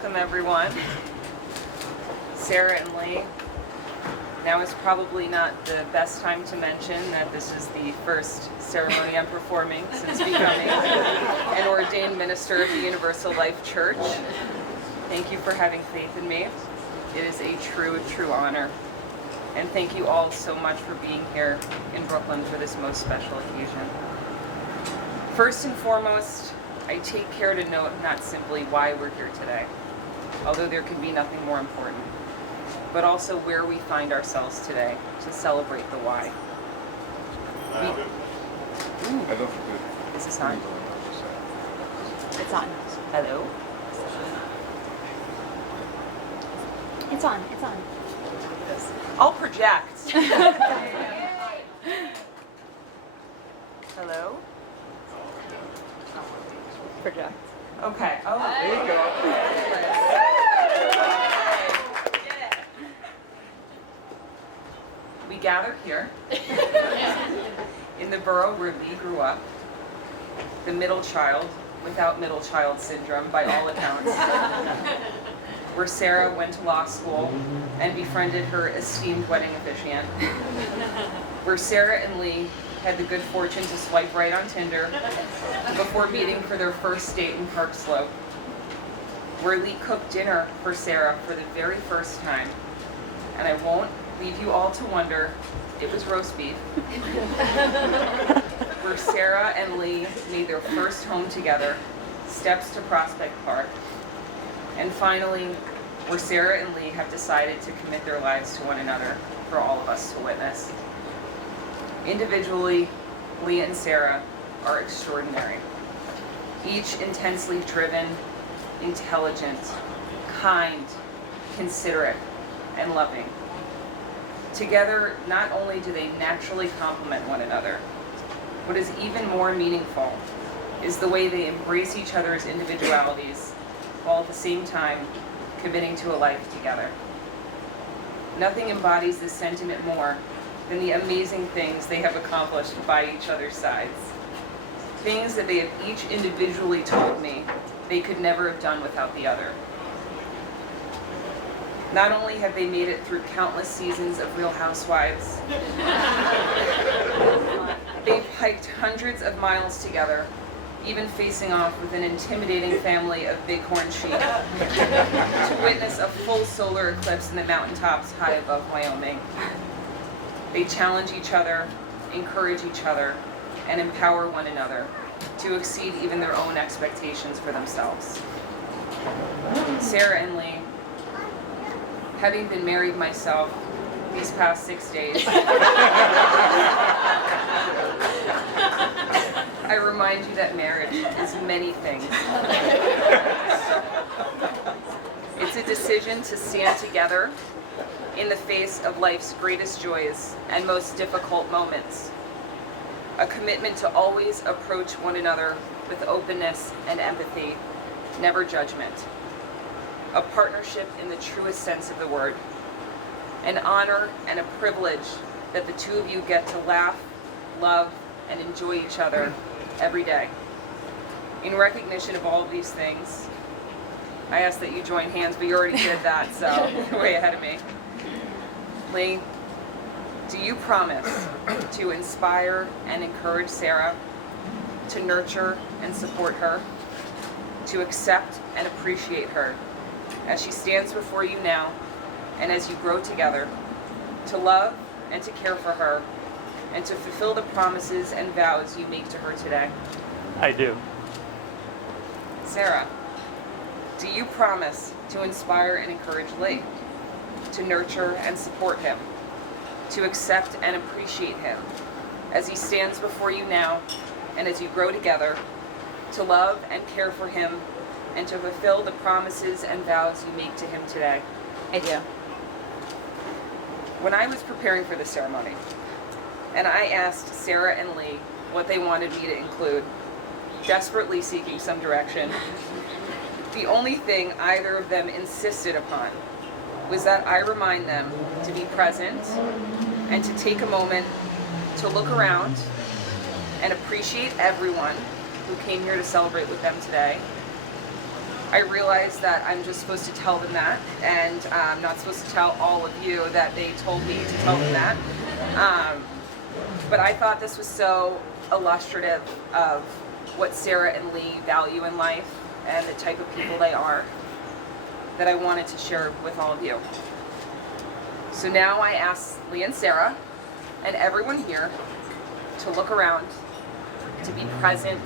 Welcome everyone. Sarah and Lee. Now is probably not the best time to mention that this is the first ceremony I'm performing since becoming an ordained minister of the Universal Life Church. Thank you for having faith in me. It is a true honor. And thank you all so much for being here in Brooklyn for this most special occasion. First and foremost, I take care to note not simply why we're here today, although there can be nothing more important, but also where we find ourselves today to celebrate the why. Is this on? It's on. Hello? It's on. It's on. I'll project. Hello? Project. Okay. Oh, there you go. We gather here in the borough where Lee grew up, the middle child without middle child syndrome by all accounts, where Sarah went to law school and befriended her esteemed wedding officiant, where Sarah and Lee had the good fortune to swipe right on Tinder before meeting for their first date in Park Slope, where Lee cooked dinner for Sarah for the very first time, and I won't leave you all to wonder, it was roast beef, where Sarah and Lee made their first home together, steps to Prospect Park, and finally, where Sarah and Lee have decided to commit their lives to one another for all of us to witness. Individually, Lee and Sarah are extraordinary. Each intensely driven, intelligent, kind, considerate, and loving. Together, not only do they naturally complement one another, what is even more meaningful is the way they embrace each other's individualities while at the same time committing to a life together. Nothing embodies this sentiment more than the amazing things they have accomplished by each other's sides. Things that they have each individually told me they could never have done without the other. Not only have they made it through countless seasons of Real Housewives, they've hiked hundreds of miles together, even facing off with an intimidating family of bighorn sheep to witness a full solar eclipse in the mountaintops high above Wyoming. They challenge each other, encourage each other, and empower one another to exceed even their own expectations for themselves. Sarah and Lee, having been married myself these past 6 days, I remind you that marriage is many things. It's a decision to stand together in the face of life's greatest joys and most difficult moments. A commitment to always approach one another with openness and empathy, never judgment. A partnership in the truest sense of the word. An honor and a privilege that the two of you get to laugh, love, and enjoy each other every day. In recognition of all of these things, I ask that you join hands, but you already did that, so you're way ahead of me. Lee, do you promise to inspire and encourage Sarah, to nurture and support her, to accept and appreciate her as she stands before you now and as you grow together, to love and to care for her, and to fulfill the promises and vows you make to her today? I do. Sarah, do you promise to inspire and encourage Lee, to nurture and support him, to accept and appreciate him as he stands before you now and as you grow together, to love and care for him, and to fulfill the promises and vows you make to him today? I do. When I was preparing for the ceremony, and I asked Sarah and Lee what they wanted me to include, desperately seeking some direction, the only thing either of them insisted upon was that I remind them to be present and to take a moment to look around and appreciate everyone who came here to celebrate with them today, I realized that I'm just supposed to tell them that, and I'm not supposed to tell all of you that they told me to tell them that. But I thought this was so illustrative of what Sarah and Lee value in life and the type of people they are that I wanted to share with all of you. So now I ask Lee and Sarah and everyone here to look around, to be present,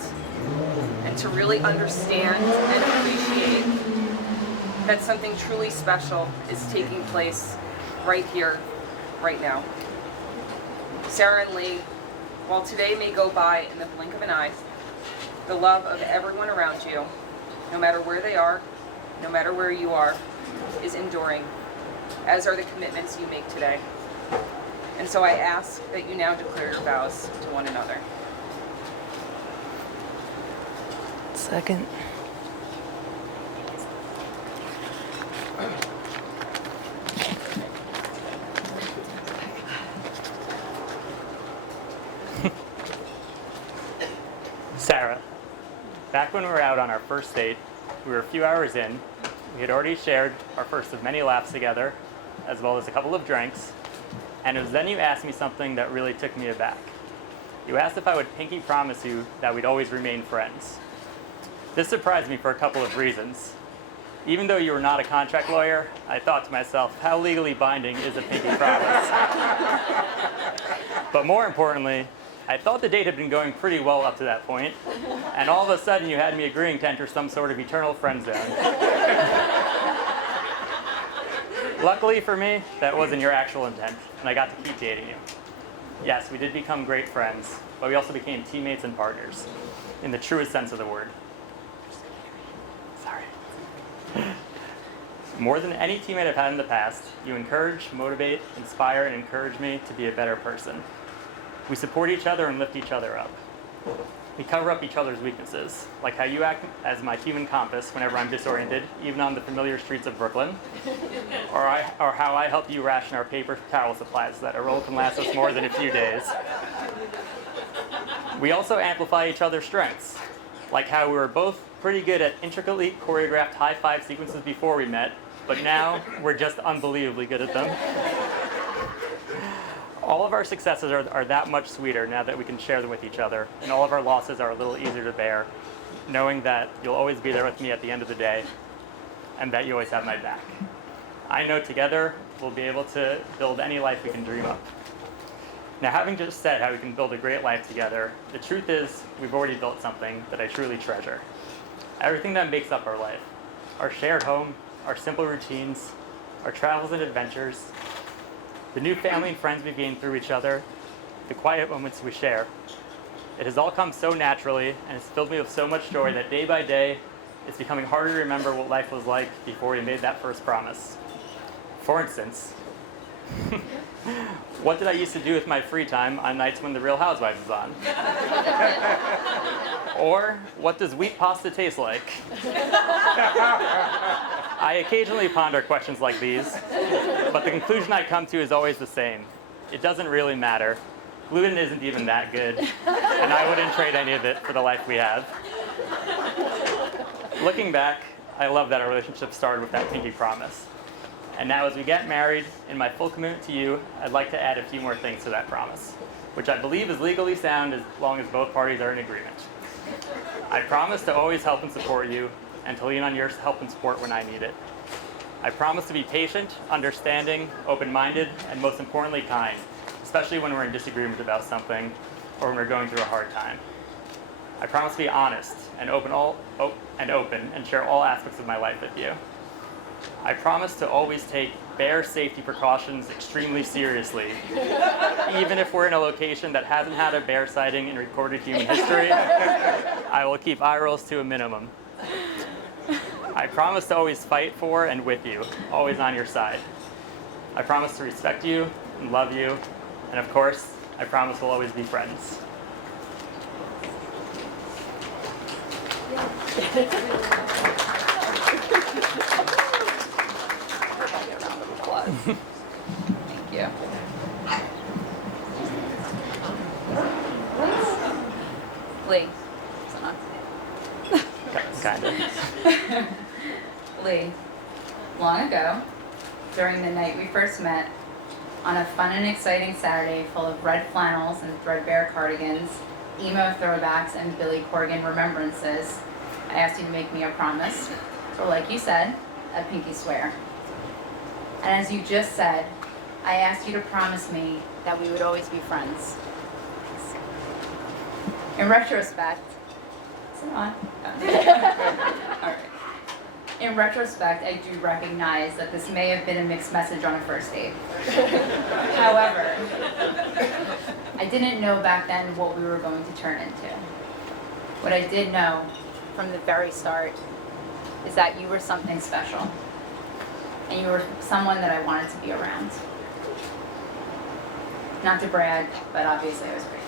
and to really understand and appreciate that something truly special is taking place right here, right now. Sarah and Lee, while today may go by in the blink of an eye, the love of everyone around you, no matter where they are, no matter where you are, is enduring, as are the commitments you make today. And so I ask that you now declare your vows to one another. Second. Sarah, back when we were out on our first date, we were a few hours in. We had already shared our first of many laughs together, as well as a couple of drinks, and it was then you asked me something that really took me aback. You asked if I would pinky promise you that we'd always remain friends. This surprised me for a couple of reasons. Even though you were not a contract lawyer, I thought to myself, how legally binding is a pinky promise? But more importantly, I thought the date had been going pretty well up to that point, and all of a sudden you had me agreeing to enter some sort of eternal friend zone. Luckily for me, that wasn't your actual intent, and I got to keep dating you. Yes, we did become great friends, but we also became teammates and partners, in the truest sense of the word. Sorry. More than any teammate I've had in the past, you encourage, motivate, inspire, and encourage me to be a better person. We support each other and lift each other up. We cover up each other's weaknesses, like how you act as my human compass whenever I'm disoriented, even on the familiar streets of Brooklyn, or how I help you ration our paper towel supplies so that a roll can last us more than a few days. We also amplify each other's strengths, like how we were both pretty good at intricately choreographed high-five sequences before we met, but now we're just unbelievably good at them. All of our successes are that much sweeter now that we can share them with each other, and all of our losses are a little easier to bear, knowing that you'll always be there with me at the end of the day, and that you always have my back. I know together we'll be able to build any life we can dream of. Now, having just said how we can build a great life together, the truth is we've already built something that I truly treasure. Everything that makes up our life, our shared home, our simple routines, our travels and adventures, the new family and friends we've gained through each other, the quiet moments we share. It has all come so naturally, and it's filled me with so much joy that day by day, it's becoming harder to remember what life was like before we made that first promise. For instance, what did I used to do with my free time on nights when The Real Housewives is on? Or, what does wheat pasta taste like? I occasionally ponder questions like these, but the conclusion I come to is always the same. It doesn't really matter. Gluten isn't even that good, and I wouldn't trade any of it for the life we have. Looking back, I love that our relationship started with that pinky promise. And now as we get married, in my full commitment to you, I'd like to add a few more things to that promise, which I believe is legally sound as long as both parties are in agreement. I promise to always help and support you, and to lean on your help and support when I need it. I promise to be patient, understanding, open-minded, and most importantly, kind, especially when we're in disagreement about something or when we're going through a hard time. I promise to be honest and open and share all aspects of my life with you. I promise to always take bear safety precautions extremely seriously, even if we're in a location that hasn't had a bear sighting in recorded human history. I will keep eye rolls to a minimum. I promise to always fight for and with you, always on your side. I promise to respect you and love you, and of course, I promise we'll always be friends. Thank you. Lee. Kind of. Lee, long ago, during the night we first met, on a fun and exciting Saturday full of red flannels and threadbare cardigans, emo throwbacks, and Billy Corgan remembrances, I asked you to make me a promise, or like you said, a pinky swear. And as you just said, I asked you to promise me That we would always be friends. in retrospect, is it on? All right. In retrospect, I do recognize that this may have been a mixed message on a first date. However, I didn't know back then what we were going to turn into. What I did know From the very start, is that you were something special, and you were someone that I wanted to be around. Not to brag, but obviously I was great.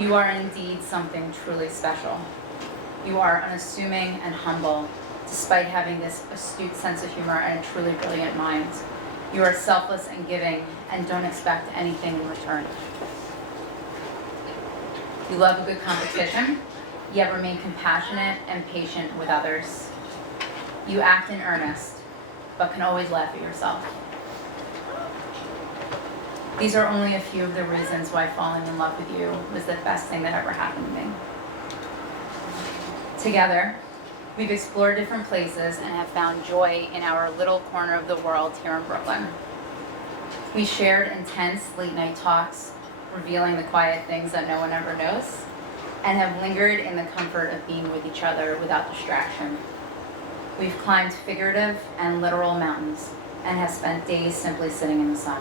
You are indeed something truly special. You are unassuming and humble, despite having this astute sense of humor and a truly brilliant mind. You are selfless and giving, and don't expect anything in return. You love a good competition, yet remain compassionate and patient with others. You act in earnest, but can always laugh at yourself. These are only a few of the reasons why falling in love with you was the best thing that ever happened to me. Together, we've explored different places and have found joy in our little corner of the world here in Brooklyn. We shared intense late-night talks, revealing the quiet things that no one ever knows, and have lingered in the comfort of being with each other without distraction. We've climbed figurative and literal mountains and have spent days simply sitting in the sun.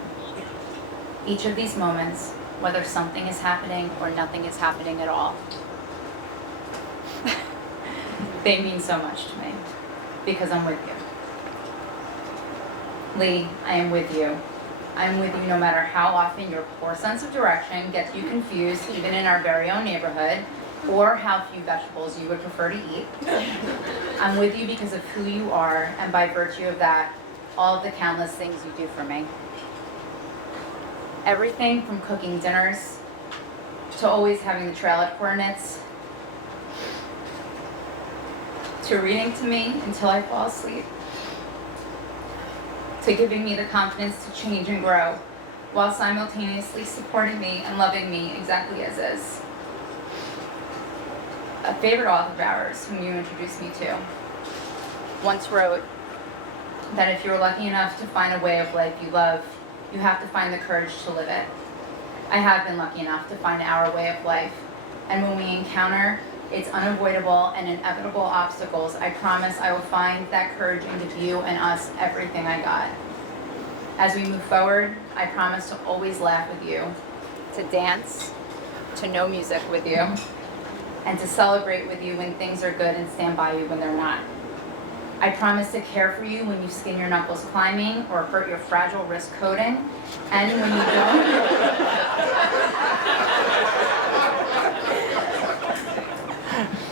Each of these moments, whether something is happening or nothing is happening at all, they mean so much to me because I'm with you. Lee, I am with you. I'm with you no matter how often your poor sense of direction gets you confused, even in our very own neighborhood, or how few vegetables you would prefer to eat. I'm with you because of who you are, and by virtue of that, all of the countless things you do for me. Everything from cooking dinners, to always having the trailer coordinates, to reading to me until I fall asleep, to giving me the confidence to change and grow, while simultaneously supporting me and loving me exactly as is. A favorite author of ours, whom you introduced me to, once wrote that if you're lucky enough to find a way of life you love, you have to find the courage to live it. I have been lucky enough to find our way of life, and when we encounter its unavoidable and inevitable obstacles, I promise I will find that courage and give you and us everything I got. As we move forward, I promise to always laugh with you, to dance, to know music with you, and to celebrate with you when things are good and stand by you when they're not. I promise to care for you when you skin your knuckles climbing or hurt your fragile wrist coding, and when you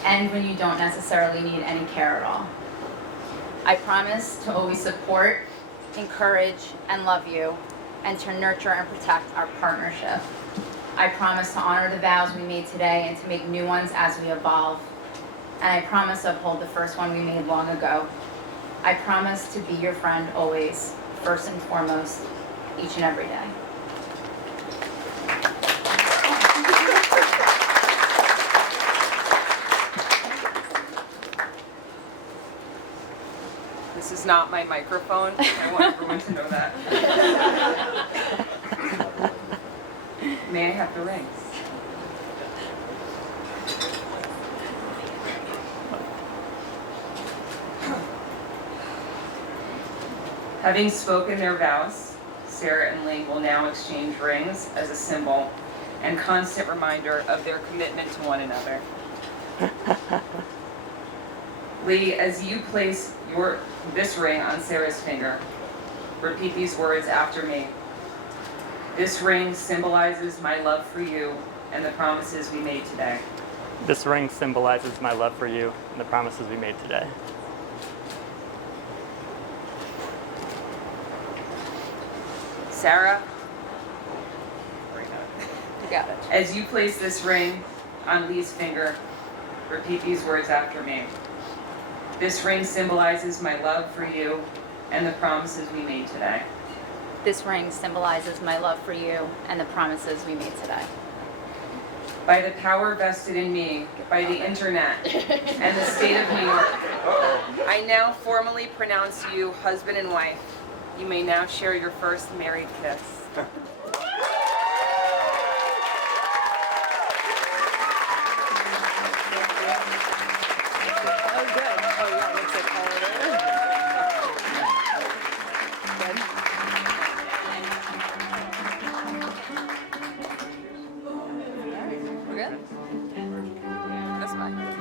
and when you don't necessarily need any care at all. I promise to always support, encourage, and love you, and to nurture and protect our partnership. I promise to honor the vows we made today and to make new ones as we evolve. And I promise to uphold the first one we made long ago. I promise to be your friend always, first and foremost, each and every day. This is not my microphone. I want everyone to know that. May I have the rings? Having spoken their vows, Sarah and Lee will now exchange rings as a symbol and constant reminder of their commitment to one another. Lee, as you place this ring on Sarah's finger, repeat these words after me. This ring symbolizes my love for you and the promises we made today. This ring symbolizes my love for you and the promises we made today. Sarah, You got it. as you place this ring on Lee's finger, repeat these words after me. This ring symbolizes my love for you and the promises we made today. This ring symbolizes my love for you and the promises we made today. By the power vested in me by the internet and the state of New York, I now formally pronounce you husband and wife. You may now share your first married kiss. That's fine.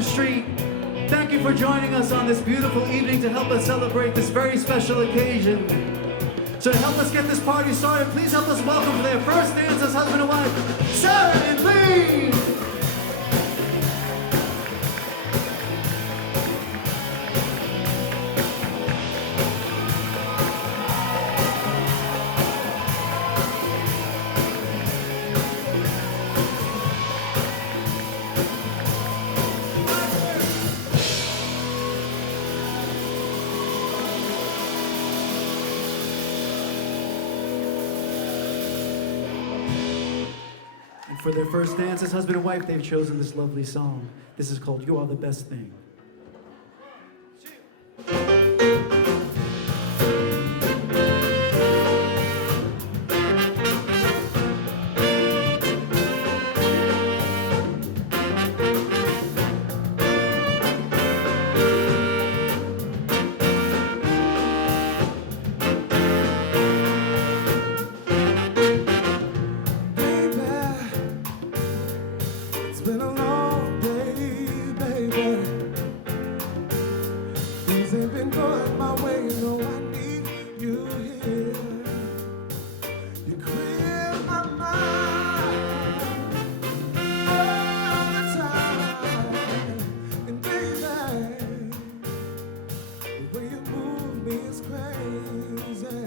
Street. Thank you for joining us on this beautiful evening to help us celebrate this very special occasion. So to help us get this party started, please help us welcome for their first dance as husband and wife, Sarah and Lee! For their first dance as husband and wife, they've chosen this lovely song. This is called You Are the Best Thing. It's been a long day, baby. Things ain't been going my way, you know I need you here. You clear my mind all the time. And baby, the way you move me is crazy.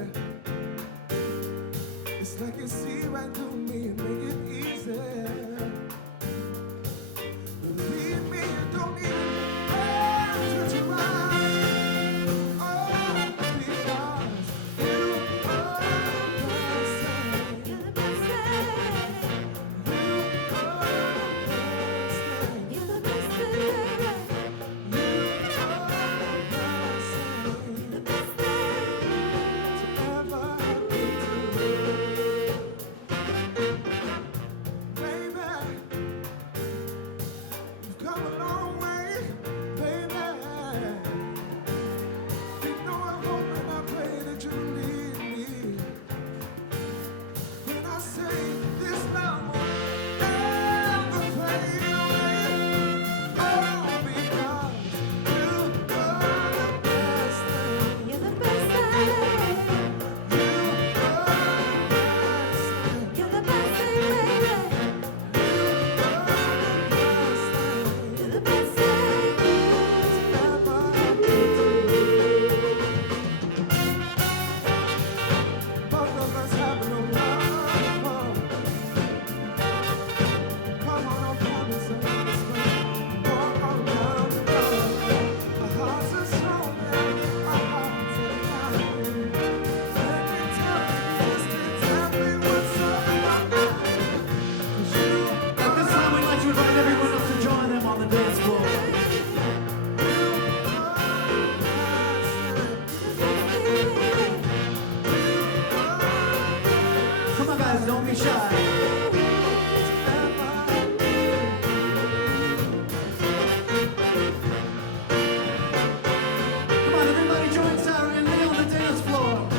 It's like you see right through me and make it easy. Believe me, you don't even have to try. Oh, because you are the best thing. You're the best thing. You are the best thing. You're the best thing, baby. You are the best thing. You're the best thing to ever happen to me. Baby, you've come a long way, baby. You know I hope and I pray that you lead me. When I say this love will never fade away, oh, because you are the best thing. You're the best thing. You are the best thing. You're the best thing, baby. You're the best thing to ever happen to me. Both of us having a lot of fun. Come on, I'm promise and let's walk on down the road. Our hearts are strong and our hearts are kind. Let me tell you just exactly what's on my mind. 'Cause you At this time, we'd like to invite everyone else to join them on the dance floor. Come on, guys, don't be shy. Come on, everybody join Sarah and Lee on the dance floor.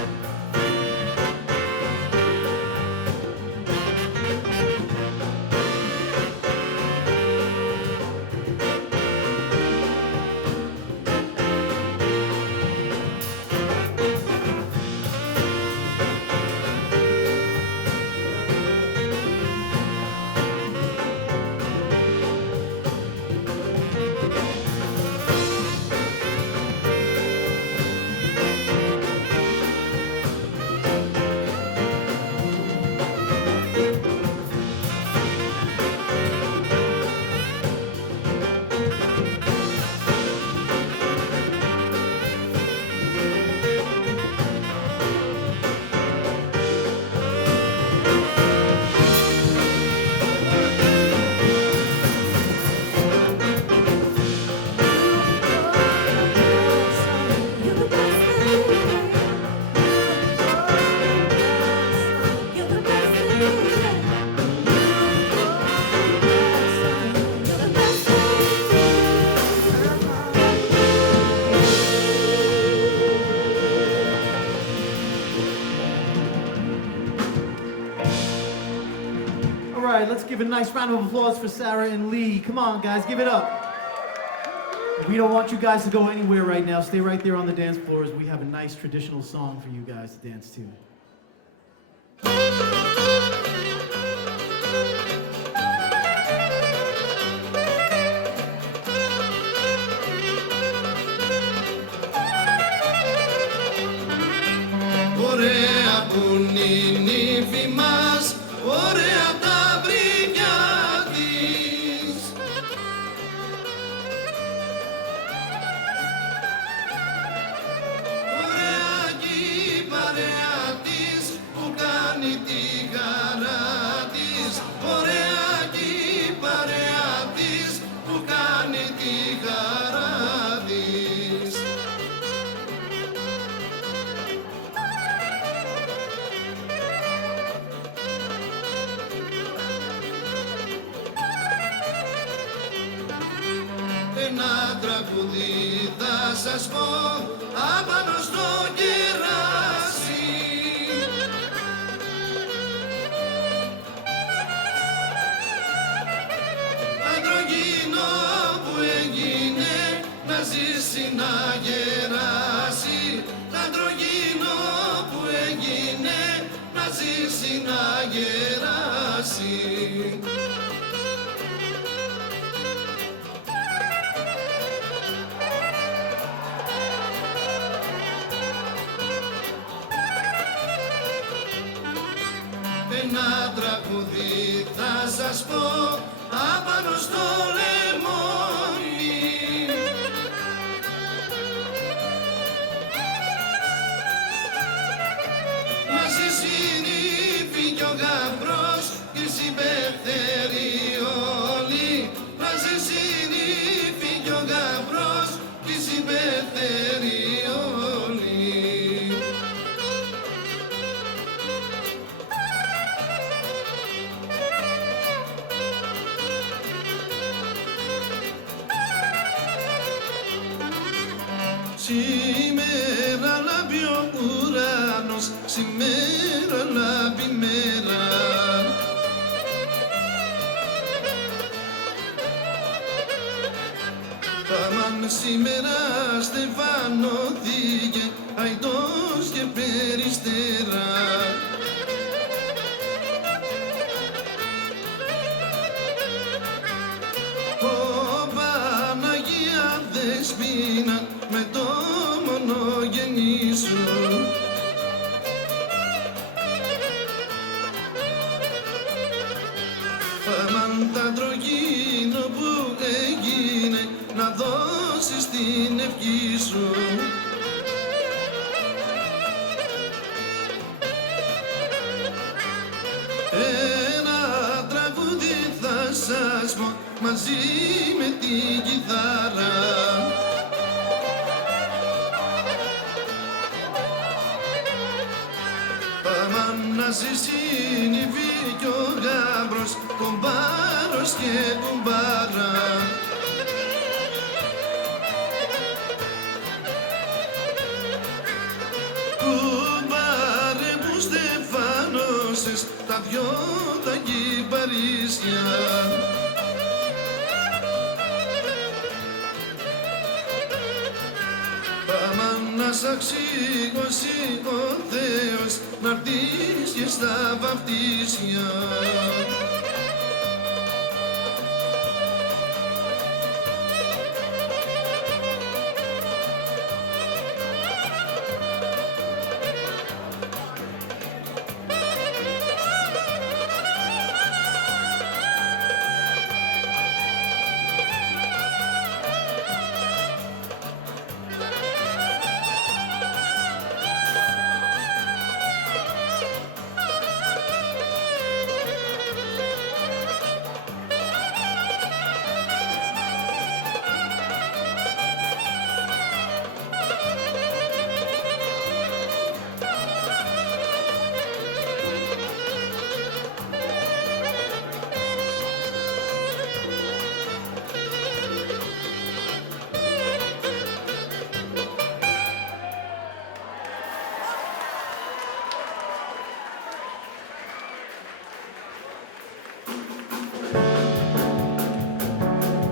You're the best thing. You're the best thing. You're the best All right, let's give a nice round of applause for Sarah and Lee. Come on, guys, give it up. We don't want you guys to go anywhere right now. Stay right there on the dance floor as we have a nice traditional song for you guys to dance to. Ωραία που είναι η νύφη μας, ωραία τα βρύδια της. Ωραία και η παρέα της που κάνει τη χαρά της. Ωραία τραγούδι θα σας πω απάνω στο κεράσι. Αντρογίνο που έγινε να ζήσει να γεράσει. Αντρογίνο που έγινε να ζήσει να γεράσει. Ένα τραγούδι θα σας πω απάνω στο λεμόνι. Να ζήσει η νύφη κι ο γαμπρός και οι συμπεθεροί όλοι. Να ζήσει η νύφη κι ο γαμπρός και οι συμπεθεροί όλοι. Σήμερα λάμπει ο ουρανός, σήμερα λάμπει μέρα. Αμάν σήμερα στεφανώθηκε αϊτός και περιστέρα. Ω Παναγία Δεσπόινα με το μονογενή σου. Αμάν τα τρογίνο που έγινε να δώσεις την ευχή σου. Ένα τραγούδι θα σας πω μαζί με την κιθάρα. Αμάν να ζήσει η νύφη κι ο γάμπρος, κομπάρος και κουμπάρα. Κουμπάρε που στεφάνωσες τα δυο τα κυπαρίσια. Αμάν να σ' αξίγωσει ο Θεός να'ρθείς και στα βαφτίσια.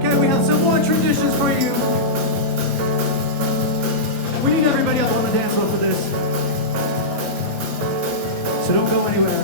Okay, we have some more traditions for you. We need everybody up on the dance floor for this. So don't go anywhere.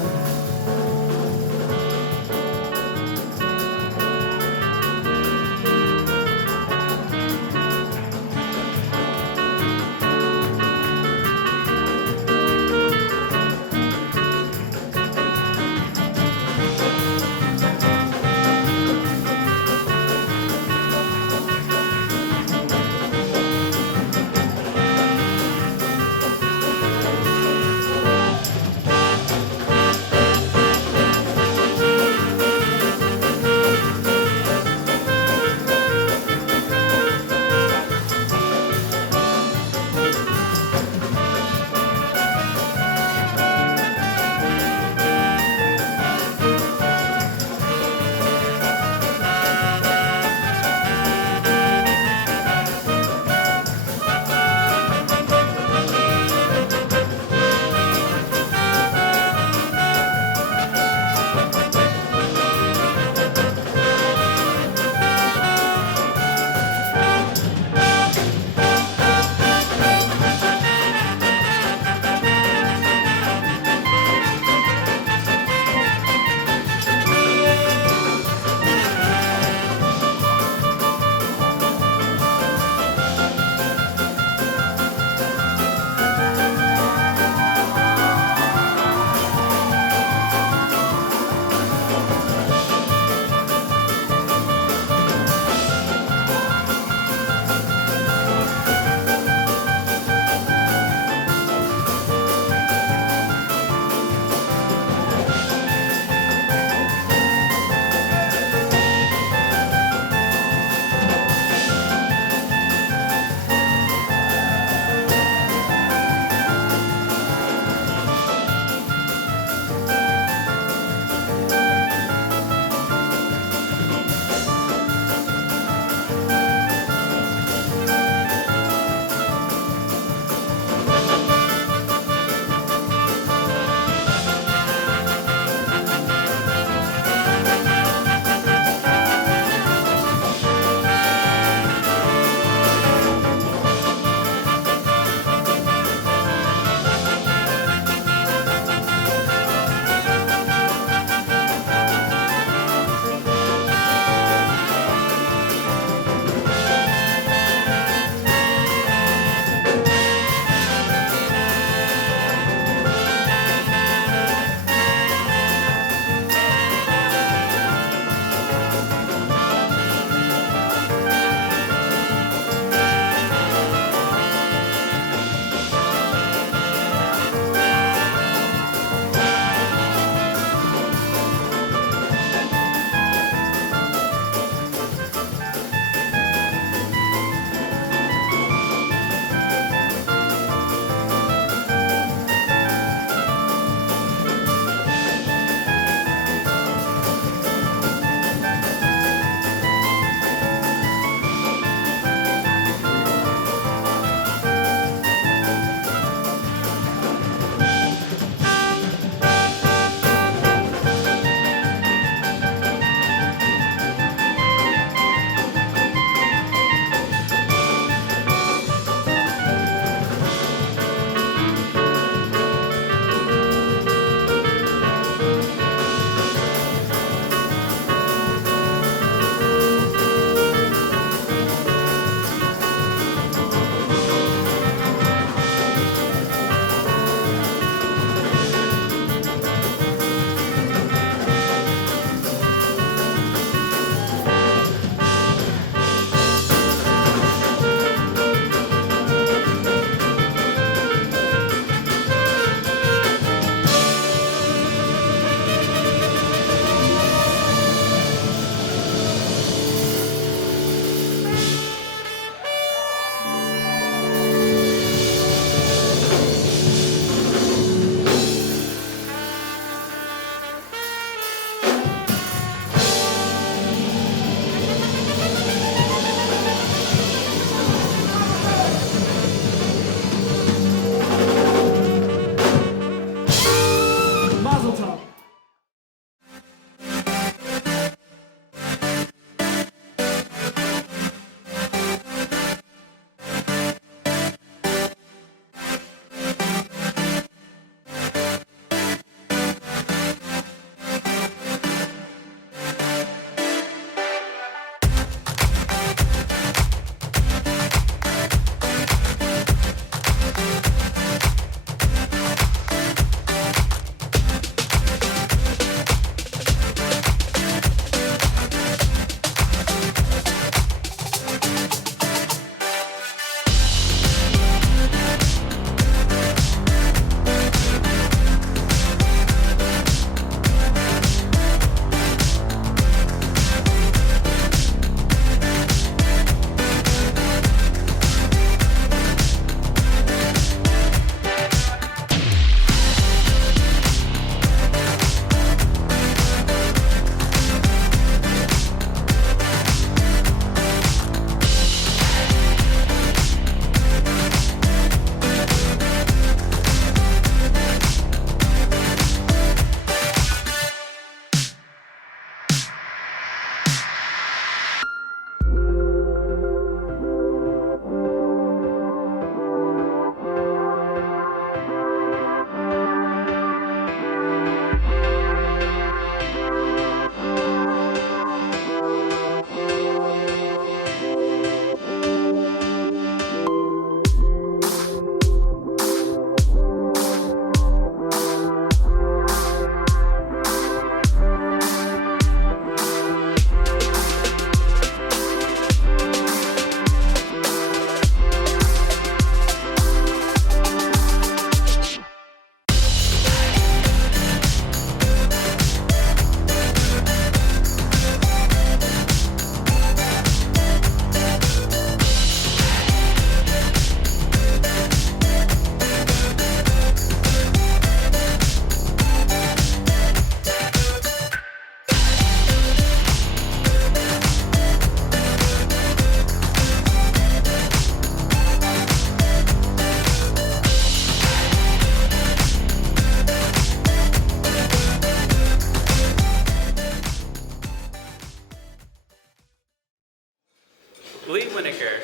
thinker,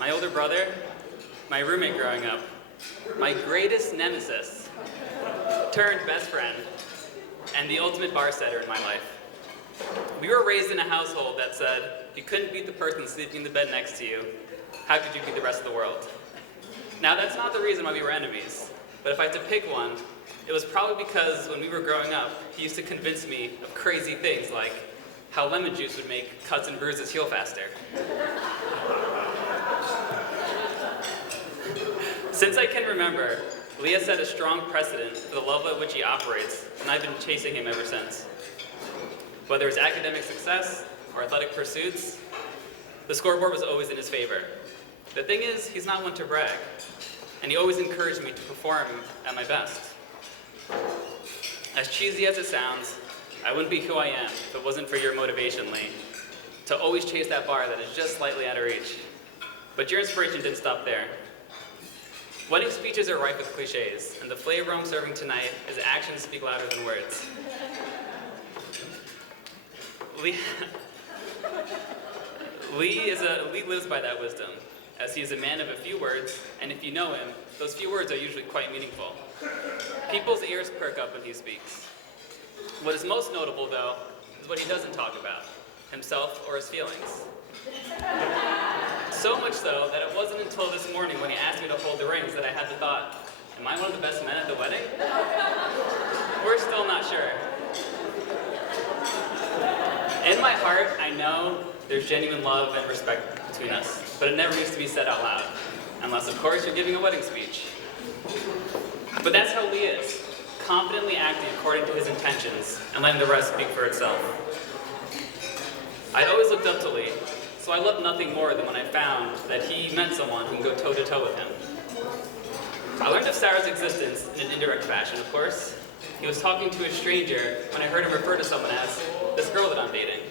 my older brother, my roommate growing up, my greatest nemesis, turned best friend, and the ultimate bar setter in my life. We were raised in a household that said, if you couldn't beat the person sleeping in the bed next to you, how could you beat the rest of the world? Now, that's not the reason why we were enemies, but if I had to pick one, it was probably because when we were growing up, he used to convince me of crazy things like how lemon juice would make cuts and bruises heal faster. Since I can remember, Lee has set a strong precedent for the level at which he operates, and I've been chasing him ever since. Whether it's academic success or athletic pursuits, the scoreboard was always in his favor. The thing is, he's not one to brag, and he always encouraged me to perform at my best. As cheesy as it sounds, I wouldn't be who I am if it wasn't for your motivation, Lee, to always chase that bar that is just slightly out of reach. But your inspiration didn't stop there. Wedding speeches are rife with cliches, and the flavor I'm serving tonight is actions speak louder than words. Lee lives by that wisdom, as he is a man of a few words, and if you know him, those few words are usually quite meaningful. People's ears perk up when he speaks. What is most notable, though, is what he doesn't talk about, himself or his feelings. So much so that it wasn't until this morning when he asked me to hold the rings that I had the thought, am I one of the best men at the wedding? We're still not sure. In my heart, I know there's genuine love and respect between us, but it never needs to be said out loud, unless, of course, you're giving a wedding speech. But that's how Lee is, confidently acting according to his intentions and letting the rest speak for itself. I'd always looked up to Lee, so I loved nothing more than when I found that he met someone who can go toe-to-toe with him. I learned of Sarah's existence in an indirect fashion, of course. He was talking to a stranger when I heard him refer to someone as this girl that I'm dating.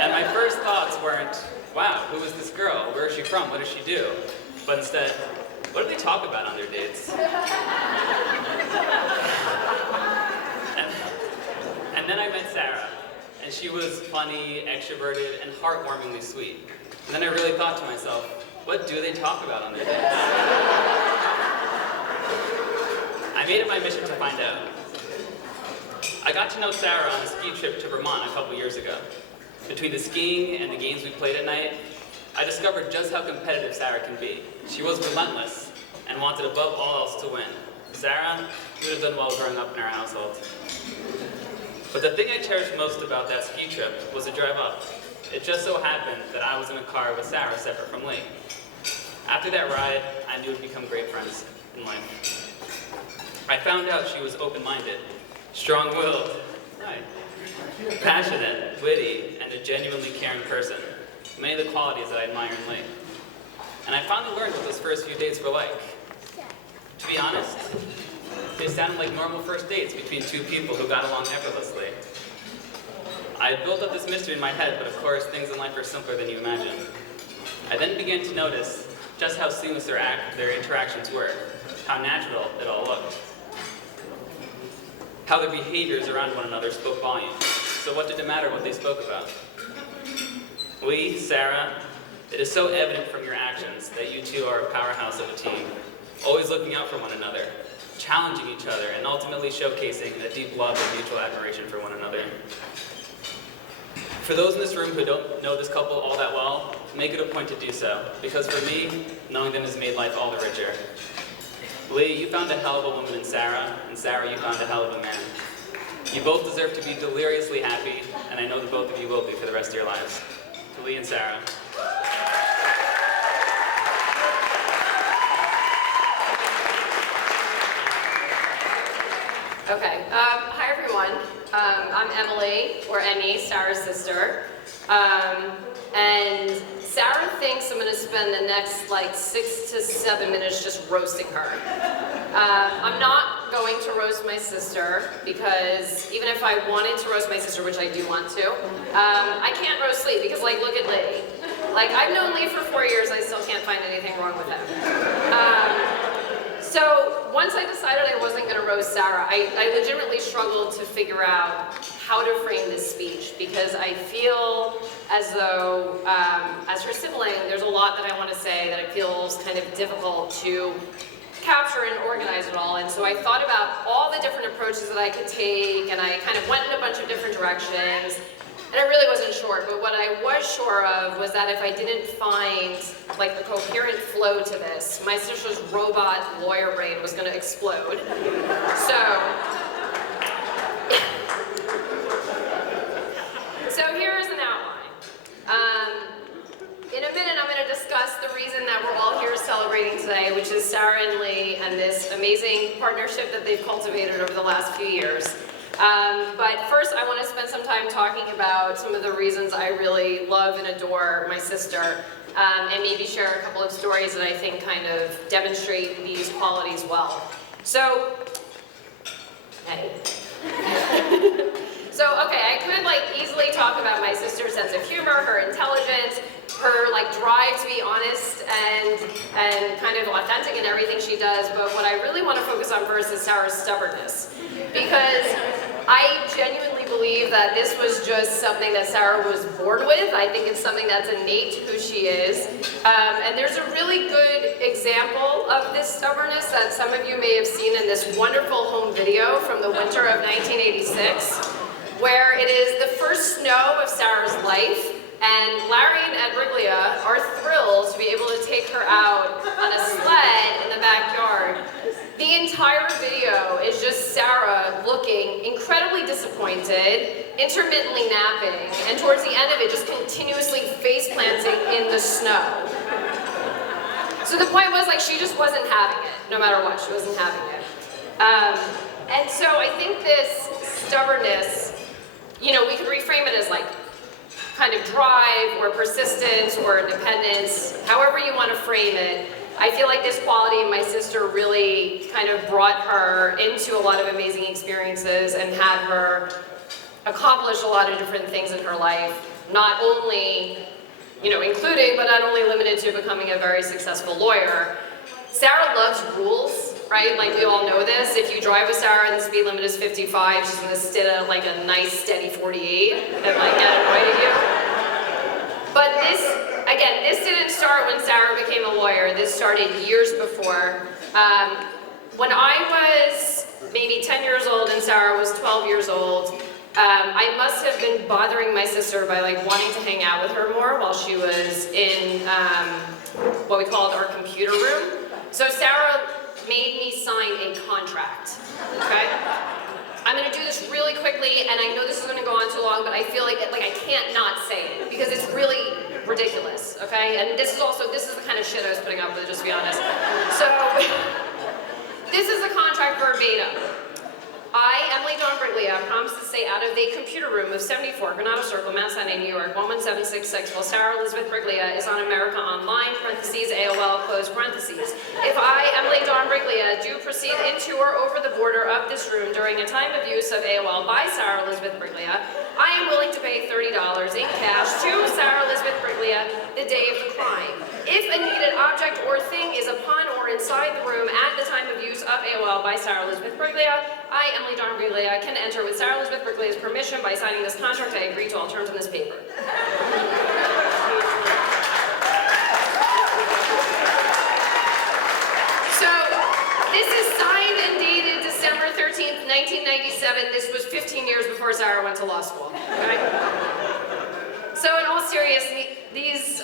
And my first thoughts weren't, wow, who is this girl? Where is she from? What does she do? But instead, what do they talk about on their dates? And then I met Sarah, and she was funny, extroverted, and heartwarmingly sweet. And then I really thought to myself, what do they talk about on their dates? I made it my mission to find out. I got to know Sarah on a ski trip to Vermont a couple years ago. Between the skiing and the games we played at night, I discovered just how competitive Sarah can be. She was relentless and wanted above all else to win. Sarah would have done well growing up in our household. But the thing I cherished most about that ski trip was the drive up. It just so happened that I was in a car with Sarah separate from Lee. After that ride, I knew we'd become great friends in life. I found out she was open-minded, strong-willed, passionate, witty, and a genuinely caring person. Many of the qualities that I admire in Lee. And I finally learned what those first few dates were like. To be honest, they sounded like normal first dates between two people who got along effortlessly. I had built up this mystery in my head, but of course, things in life are simpler than you imagine. I then began to notice just how seamless their interactions were, how natural it all looked, how their behaviors around one another spoke volumes. So what did it matter what they spoke about? Lee, Sarah, it is so evident from your actions that you two are a powerhouse of a team, always looking out for one another, challenging each other, and ultimately showcasing a deep love and mutual admiration for one another. For those in this room who don't know this couple all that well, make it a point to do so, because for me, knowing them has made life all the richer. Lee, you found a hell of a woman in Sarah, and Sarah, you found a hell of a man. You both deserve to be deliriously happy, and I know that both of you will be for the rest of your lives. To Lee and Sarah. Okay, hi everyone. I'm Emily, or Emmy, Sarah's sister. And Sarah thinks I'm gonna spend the next like 6 to 7 minutes just roasting her. I'm not going to roast my sister because even if I wanted to roast my sister, which I do want to, I can't roast Lee because like, look at Lee. Like I've known Lee for 4 years, I still can't find anything wrong with him. So once I decided I wasn't going to roast Sarah, I legitimately struggled to figure out how to frame this speech because I feel as though, as her sibling, there's a lot that I want to say that it feels kind of difficult to capture and organize it all. And so I thought about all the different approaches that I could take, and I kind of went in a bunch of different directions. And I really wasn't sure, but what I was sure of was that if I didn't find like the coherent flow to this, my sister's robot lawyer brain was going to explode. So here is an outline. In a minute, I'm going to discuss the reason that we're all here celebrating today, which is Sarah and Lee and this amazing partnership that they've cultivated over the last few years. But first, I want to spend some time talking about some of the reasons I really love and adore my sister, and maybe share a couple of stories that I think kind of demonstrate these qualities well. So, hey. So, okay, I could like easily talk about my sister's sense of humor, her intelligence, her like drive to be honest and kind of authentic in everything she does, but what I really want to focus on first is Sarah's stubbornness. Because I genuinely believe that this was just something that Sarah was born with. I think it's something that's innate to who she is. And there's a really good example of this stubbornness that some of you may have seen in this wonderful home video from the winter of 1986, where it is the first snow of Sarah's life. And Larry and Ed Briglia are thrilled to be able to take her out on a sled in the backyard. The entire video is just Sarah looking incredibly disappointed, intermittently napping, and towards the end of it, just continuously face planting in the snow. So the point was, like, she just wasn't having it, no matter what, she wasn't having it. And so I think this stubbornness, you know, we could reframe it as like kind of drive or persistence or independence, however you want to frame it. I feel like this quality in my sister really kind of brought her into a lot of amazing experiences and had her accomplish a lot of different things in her life, not only, you know, including, but not only limited to becoming a very successful lawyer. Sarah loves rules, right? Like we all know this. If you drive with Sarah and the speed limit is 55, she's gonna sit at like a nice steady 48 and like get annoyed at you. But this, again, this didn't start when Sarah became a lawyer. This started years before. When I was maybe 10 years old and Sarah was 12 years old, I must have been bothering my sister by like wanting to hang out with her more while she was in what we called our computer room. So Sarah made me sign a contract, okay? I'm gonna do this really quickly, and I know this is gonna go on too long, but I feel like I can't not say it, because it's really ridiculous, okay? And this is the kind of shit I was putting up with, just to be honest. So, this is the contract verbatim. I, Emily Dawn Briglia, promise to stay out of the computer room of 74 Granada Circle, Mount Sinai, New York, 11766, while Sarah Elizabeth Briglia is on America Online, parentheses, AOL, close parentheses. If I, Emily Dawn Briglia, do proceed into or over the border of this room during a time of use of AOL by Sarah Elizabeth Briglia, I am willing to pay $30 in cash to Sarah Elizabeth Briglia the day of the crime. If a needed object or thing is upon or inside the room at the time of use of AOL by Sarah Elizabeth Briglia, I, Emily Dawn Briglia, can enter with Sarah Elizabeth Briglia's permission by signing this contract. I agree to all terms in this paper. So, this is signed and dated December 13th, 1997. This was 15 years before Sarah went to law school. Okay? So in all seriousness, these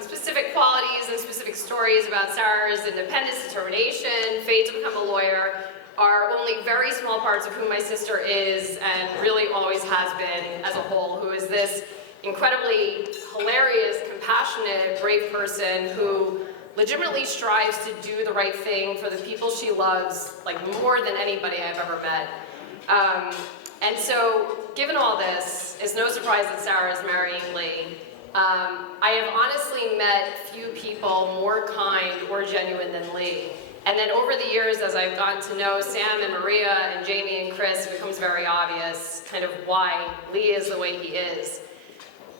specific qualities and specific stories about Sarah's independence, determination, fate to become a lawyer are only very small parts of who my sister is and really always has been as a whole, who is this incredibly hilarious, compassionate, brave person who legitimately strives to do the right thing for the people she loves, like more than anybody I've ever met. And so, given all this, it's no surprise that Sarah is marrying Lee. I have honestly met few people more kind or genuine than Lee. And then over the years, as I've gotten to know Sam and Maria and Jamie and Chris, it becomes very obvious kind of why Lee is the way he is.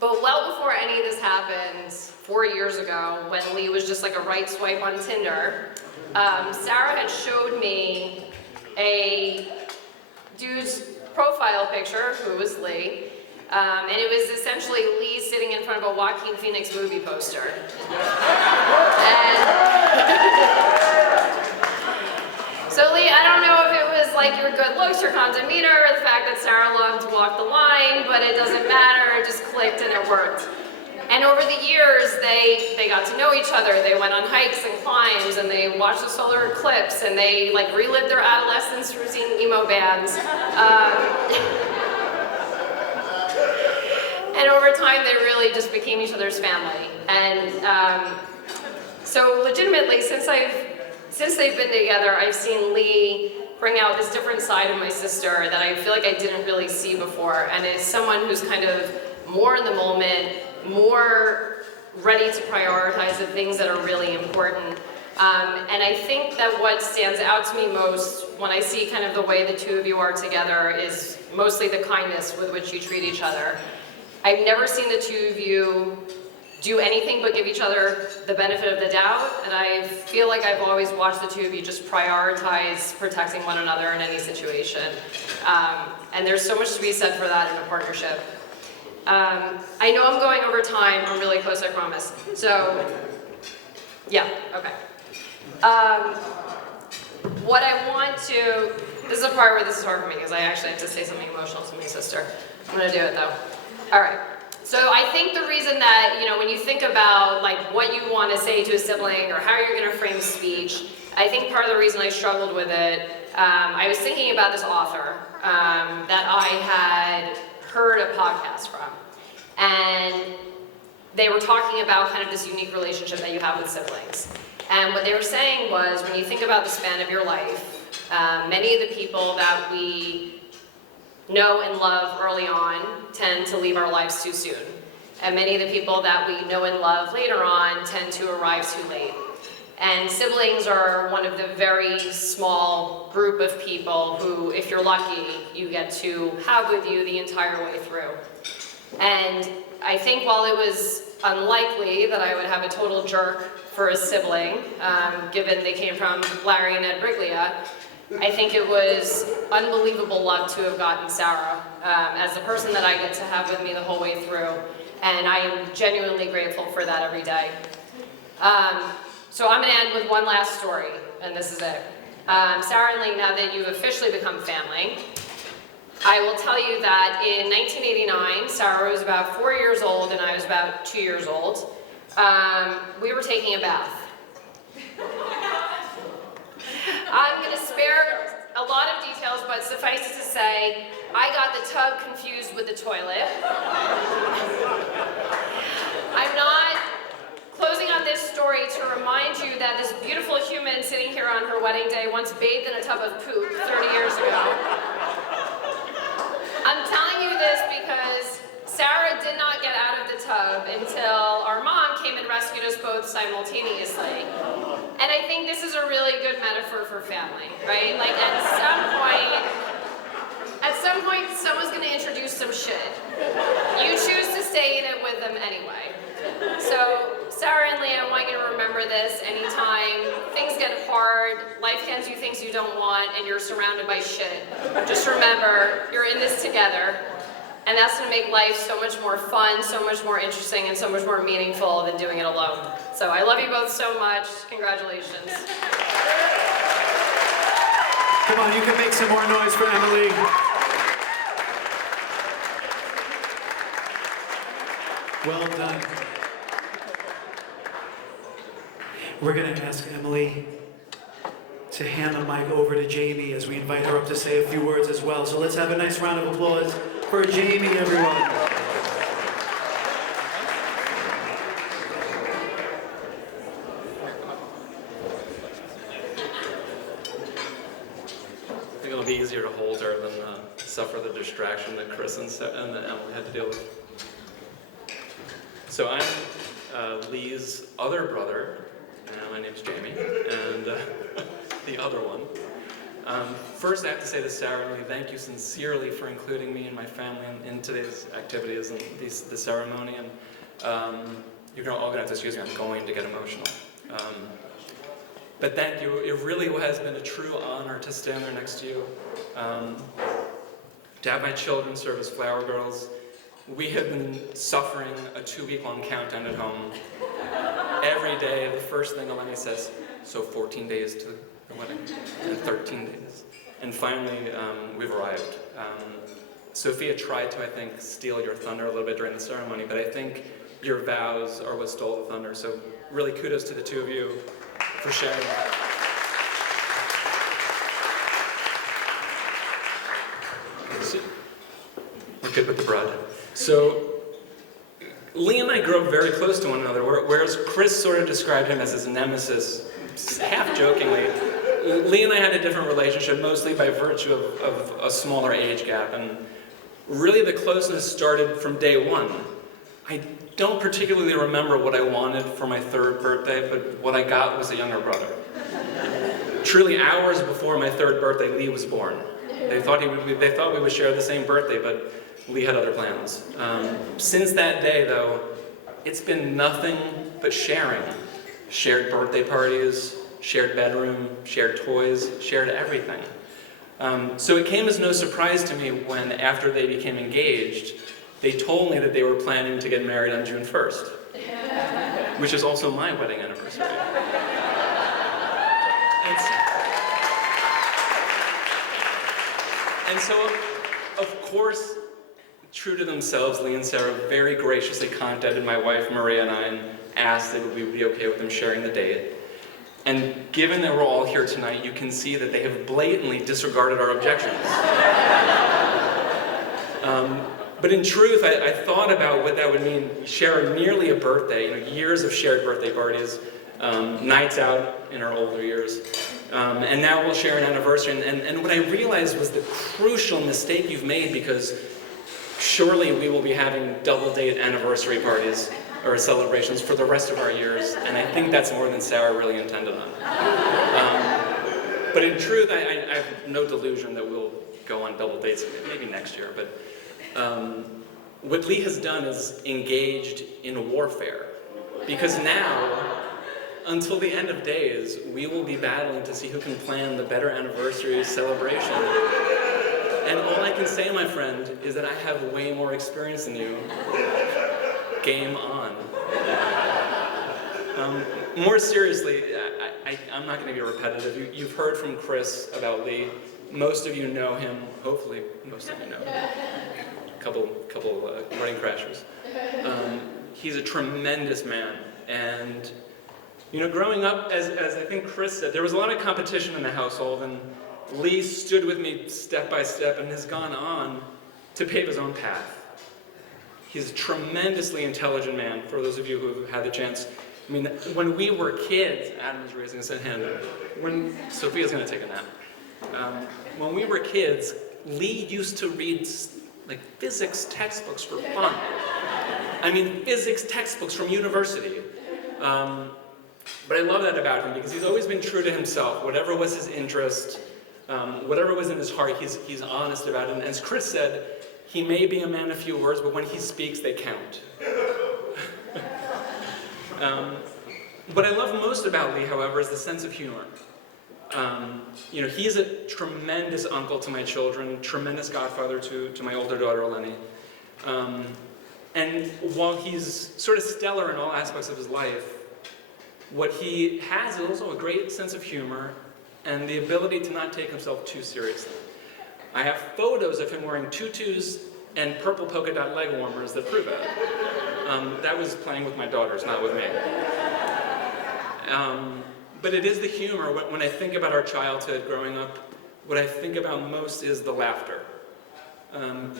But well before any of this happened, 4 years ago, when Lee was just like a right swipe on Tinder, Sarah had showed me a dude's profile picture, who was Lee, And it was essentially Lee sitting in front of a Joaquin Phoenix movie poster. And so Lee, I don't know if it was like your good looks, your calm demeanor, or the fact that Sarah loved to walk the line, but it doesn't matter, it just clicked and it worked. And over the years, they got to know each other. They went on hikes and climbs, and they watched the solar eclipse, and they like relived their adolescence through seeing emo bands. And over time, they really just became each other's family. And so legitimately, since they've been together, I've seen Lee bring out this different side of my sister that I feel like I didn't really see before. And is someone who's kind of more in the moment, more ready to prioritize the things that are really important. And I think that what stands out to me most when I see kind of the way the two of you are together is mostly the kindness with which you treat each other. I've never seen the two of you do anything but give each other the benefit of the doubt, and I feel like I've always watched the two of you just prioritize protecting one another in any situation. And there's so much to be said for that in a partnership. I know I'm going over time. I'm really close, I promise. So, yeah, okay. What I want to, this is a part where this is hard for me because I actually have to say something emotional to my sister. I'm gonna do it though. All right. So I think the reason that, you know, when you think about like what you want to say to a sibling or how you're going to frame speech, I think part of the reason I struggled with it, I was thinking about this author that I had heard a podcast from. And they were talking about kind of this unique relationship that you have with siblings. And what they were saying was, when you think about the span of your life, many of the people that we know and love early on tend to leave our lives too soon. And many of the people that we know and love later on tend to arrive too late. And siblings are one of the very small group of people who, if you're lucky, you get to have with you the entire way through. And I think while it was unlikely that I would have a total jerk for a sibling, given they came from Larry and Ed Briglia, I think it was unbelievable luck to have gotten Sarah as the person that I get to have with me the whole way through. And I am genuinely grateful for that every day. So I'm gonna end with one last story, and this is it. Sarah and Lee, now that you've officially become family, I will tell you that in 1989, Sarah was about 4 years old and I was about 2 years old. We were taking a bath. I'm going to spare a lot of details, but suffice it to say, I got the tub confused with the toilet. I'm not closing on this story to remind you that this beautiful human sitting here on her wedding day once bathed in a tub of poop 30 years ago. I'm telling you this because Sarah did not get out of the tub until our mom came and rescued us both simultaneously. And I think this is a really good metaphor for family, right? Like at some point, someone's gonna introduce some shit. You choose to stay in it with them anyway. So Sarah and Lee, I want you to remember this anytime things get hard, life hands you things you don't want, and you're surrounded by shit. Just remember, you're in this together. And that's going to make life so much more fun, so much more interesting, and so much more meaningful than doing it alone. So I love you both so much. Congratulations. Come on, you can make some more noise for Emily. Well done. We're going to ask Emily to hand the mic over to Jamie as we invite her up to say a few words as well. So let's have a nice round of applause for Jamie, everyone. I think it'll be easier to hold her than suffer the distraction that Chris and Emily had to deal with. So I'm Lee's other brother. My name's Jamie, and the other one. First, I have to say to Sarah and Lee, thank you sincerely for including me and my family in today's activities and the ceremony. And you're all going to have to excuse me, I'm going to get emotional. But thank you. It really has been a true honor to stand there next to you. To have my children serve as flower girls we have been suffering a 2-week-long countdown at home. Every day, the first thing Eleni says, so 14 days to the wedding, and 13 days. And finally, we've arrived. Sophia tried to, I think, steal your thunder a little bit during the ceremony, but I think your vows are what stole the thunder. So really kudos to the two of you for sharing that. So, we're good with the bride. So Lee and I grew up very close to one another, whereas Chris sort of described him as his nemesis, half jokingly. Lee and I had a different relationship, mostly by virtue of a smaller age gap, and really the closeness started from day one. I don't particularly remember what I wanted for my 3rd birthday, but what I got was a younger brother. Truly, hours before my 3rd birthday, Lee was born. They thought we would share the same birthday, but Lee had other plans. Since that day, though, it's been nothing but sharing. Shared birthday parties, shared bedroom, shared toys, shared everything. So it came as no surprise to me when, after they became engaged, they told me that they were planning to get married on June 1st, which is also my wedding anniversary. And so, of course, true to themselves, Lee and Sarah very graciously contacted my wife Maria and I and asked if we would be okay with them sharing the date. And given that we're all here tonight, you can see that they have blatantly disregarded our objections. But in truth, I thought about what that would mean, share nearly a birthday, years of shared birthday parties, nights out in our older years. And now we'll share an anniversary. And what I realized was the crucial mistake you've made, because surely we will be having double date anniversary parties or celebrations for the rest of our years, and I think that's more than Sarah really intended on. But in truth, I have no delusion that we'll go on double dates, maybe next year, but what Lee has done is engaged in warfare, because now, until the end of days, we will be battling to see who can plan the better anniversary celebration. And all I can say, my friend, is that I have way more experience than you. Game on. More seriously, I'm not going to be repetitive. You've heard from Chris about Lee. Most of you know him. Hopefully, most of you know him. Couple wedding crashers. He's a tremendous man, and growing up, as I think Chris said, there was a lot of competition in the household, and Lee stood with me step by step and has gone on to pave his own path. He's a tremendously intelligent man, for those of you who have had the chance. I mean, when we were kids, Adam's raising his hand, when Sophia's going to take a nap. When we were kids, Lee used to read like physics textbooks for fun. I mean, physics textbooks from university. But I love that about him, because he's always been true to himself. Whatever was his interest, whatever was in his heart, he's honest about it. And as Chris said, he may be a man of few words, but when he speaks, they count. What I love most about Lee, however, is the sense of humor. He's a tremendous uncle to my children, tremendous godfather to my older daughter, Eleni. And while he's sort of stellar in all aspects of his life, what he has is also a great sense of humor and the ability to not take himself too seriously. I have photos of him wearing tutus and purple polka dot leg warmers that prove it. That was playing with my daughters, not with me. But it is the humor. When I think about our childhood growing up, what I think about most is the laughter. I'm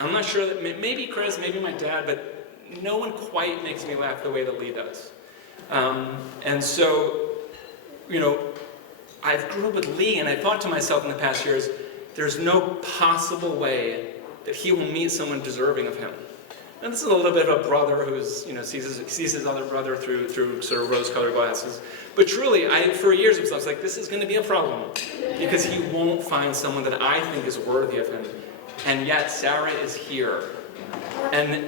not sure that, maybe Chris, maybe my dad, but no one quite makes me laugh the way that Lee does. And so, I've grew up with Lee, and I thought to myself in the past years, there's no possible way that he will meet someone deserving of him. And this is a little bit of a brother who's, sees his other brother through sort of rose-colored glasses. But truly, for years I was like, this is going to be a problem, because he won't find someone that I think is worthy of him. And yet, Sarah is here. And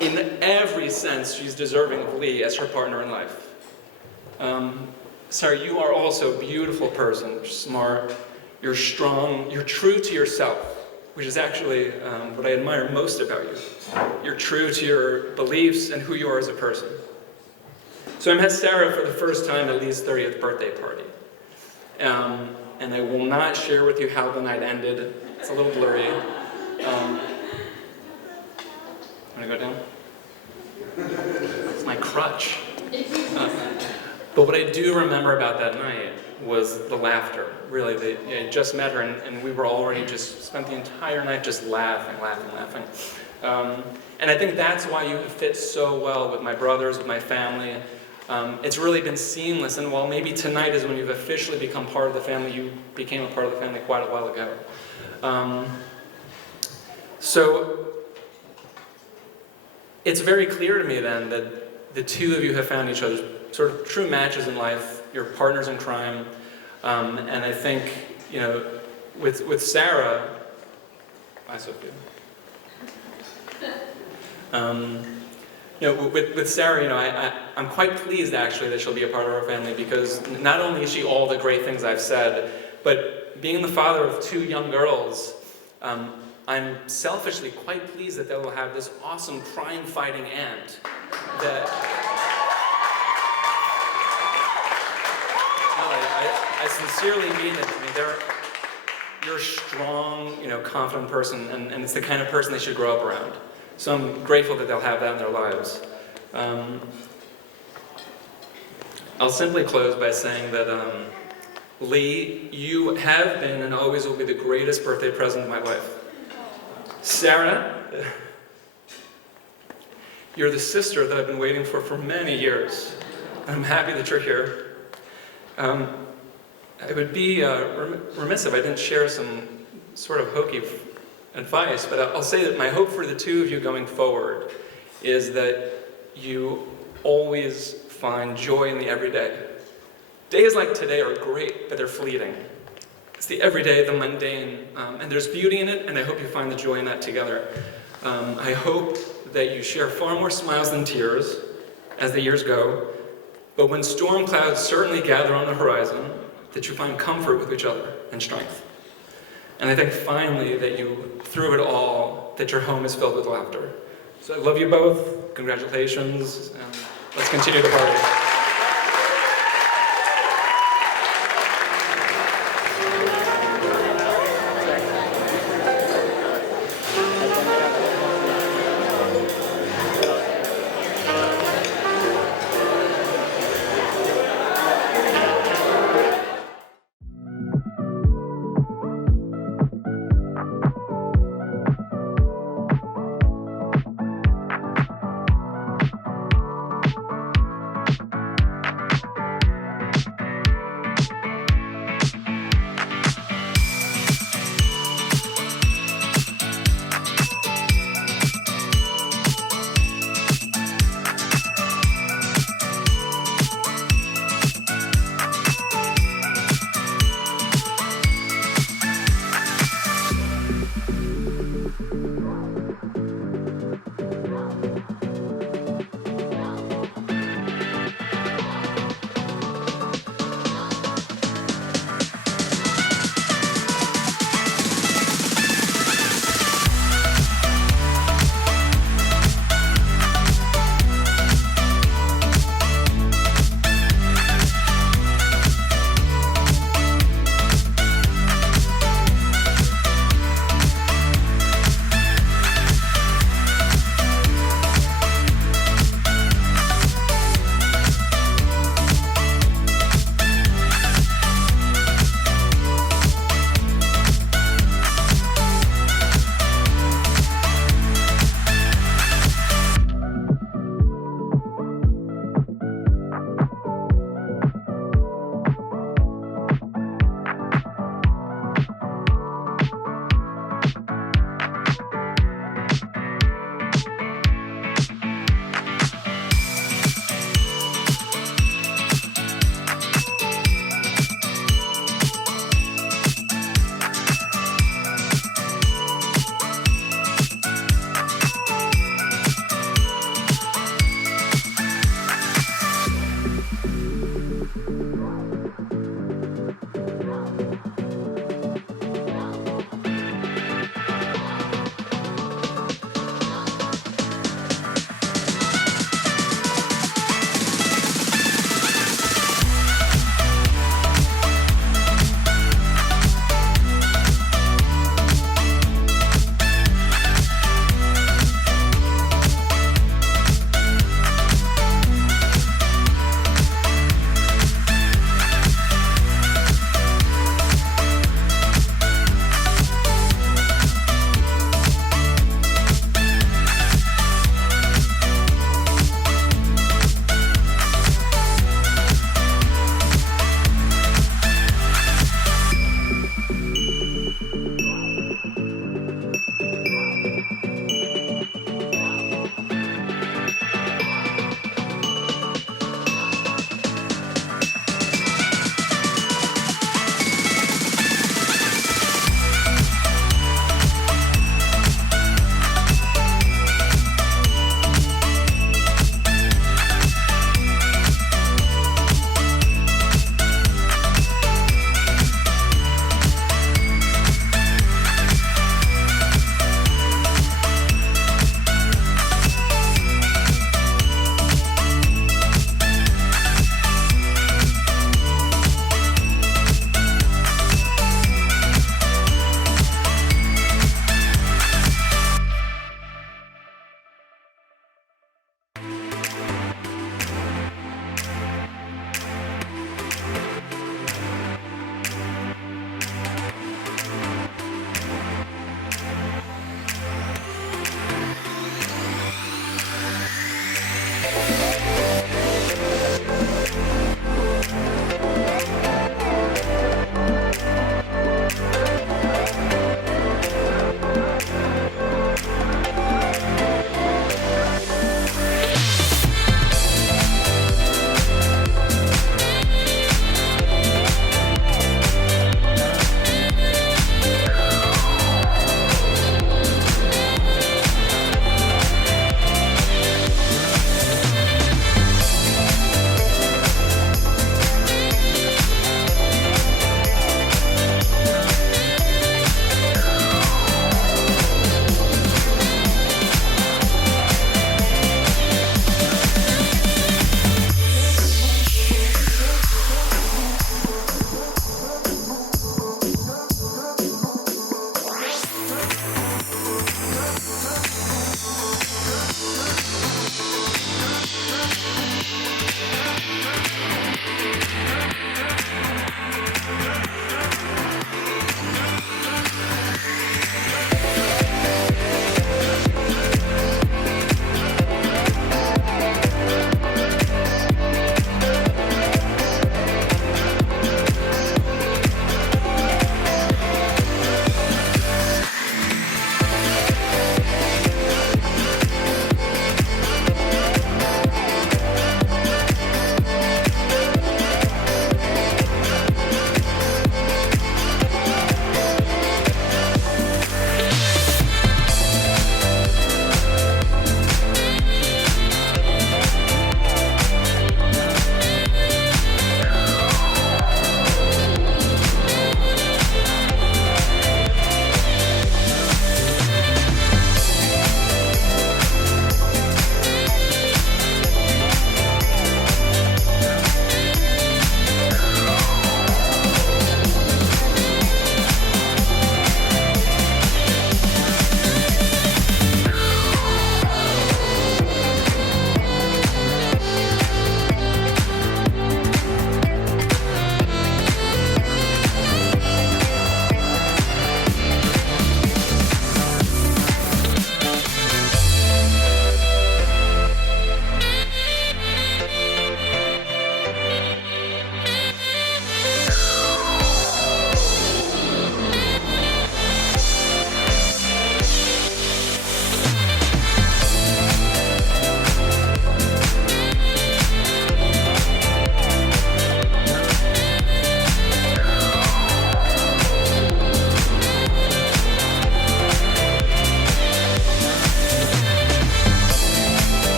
in every sense, she's deserving of Lee as her partner in life. Sarah, you are also a beautiful person. You're smart, you're strong, you're true to yourself. which is actually what I admire most about you. You're true to your beliefs and who you are as a person. So I met Sarah for the first time at Lee's 30th birthday party. And I will not share with you how the night ended. It's a little blurry. Want to go down? It's my crutch. But what I do remember about that night was the laughter. Really, I just met her, and we were already just spent the entire night just laughing. And I think that's why you fit so well with my brothers, with my family. It's really been seamless, and while maybe tonight is when you've officially become part of the family, you became a part of the family quite a while ago. So it's very clear to me then that the two of you have found each other's sort of true matches in life, your partners in crime, and I think, with Sarah, hi Sophia. With Sarah, I'm quite pleased actually that she'll be a part of our family, because not only is she all the great things I've said, but being the father of two young girls, I'm selfishly quite pleased that they will have this awesome crime-fighting aunt I sincerely mean it. You're a strong, confident person, and it's the kind of person they should grow up around. So I'm grateful that they'll have that in their lives. I'll simply close by saying that, Lee, you have been and always will be the greatest birthday present of my life. Sarah, you're the sister that I've been waiting for many years. I'm happy that you're here. I would be remiss if I didn't share some sort of hokey advice, but I'll say that my hope for the two of you going forward is that you always find joy in the everyday. Days like today are great, but they're fleeting. It's the everyday, the mundane, and there's beauty in it, and I hope you find the joy in that together. I hope that you share far more smiles than tears as the years go, but when storm clouds certainly gather on the horizon, that you find comfort with each other and strength. And I think finally that you, through it all, that your home is filled with laughter. So I love you both, congratulations, and let's continue the party.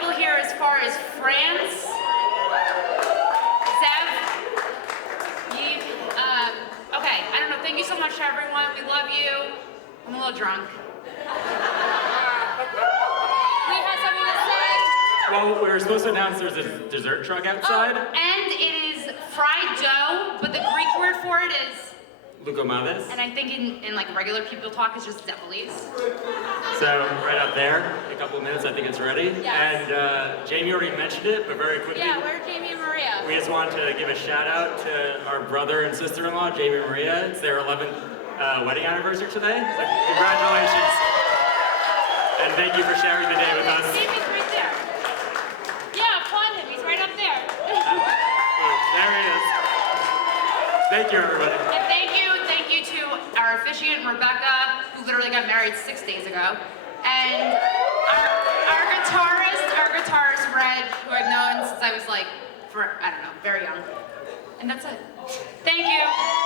people here as far as France. Zev, Yves. Okay, I don't know. Thank you so much to everyone. We love you. I'm a little drunk. We had something to say. Well, we were supposed to announce there's a dessert truck outside. Oh, and it is fried dough, but the Greek word for it is, Lugomades. and I think in like regular people talk, it's just zeppelins. So right up there, in a couple of minutes, I think it's ready. Yes. And Jamie already mentioned it, but very quickly. Yeah, where are Jamie and Maria? We just want to give a shout out to our brother and sister-in-law, Jamie and Maria. It's their 11th wedding anniversary today. So congratulations. And thank you for sharing the day with us. Jamie's right there. Yeah, applaud him. He's right up there. There he is. Thank you, everybody. And thank you to our officiant, Rebecca, who literally got married 6 days ago. And our guitarist, Red, who I've known since I was like, I don't know, very young. And that's it. Thank you.